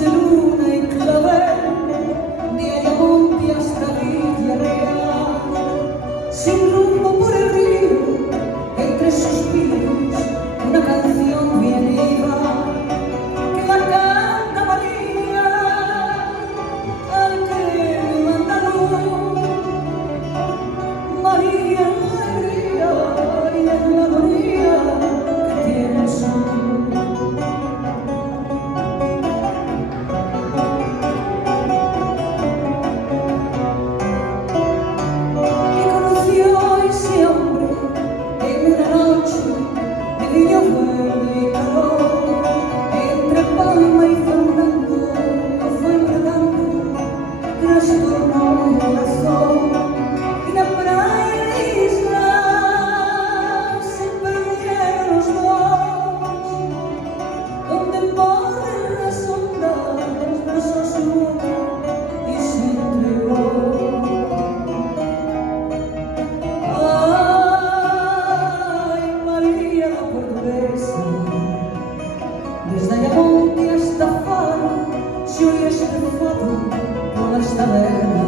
De luna y clavel, de Ayamonte hasta Villarreal, sin rumbo por el río, entre suspiros, una canción viene y va, que la canta María, al que me manda luz. María, alegría, y es la agonía que tiene su Palma y Fernando lo fue enredando, trastornó el corazón y la playa de isla se perdieron los dos, donde ponen las ondas, besó su boca y se entregó. Ay, María la portuguesa, desde Ayamonte hasta Faro, se oye este fado por las tabernas.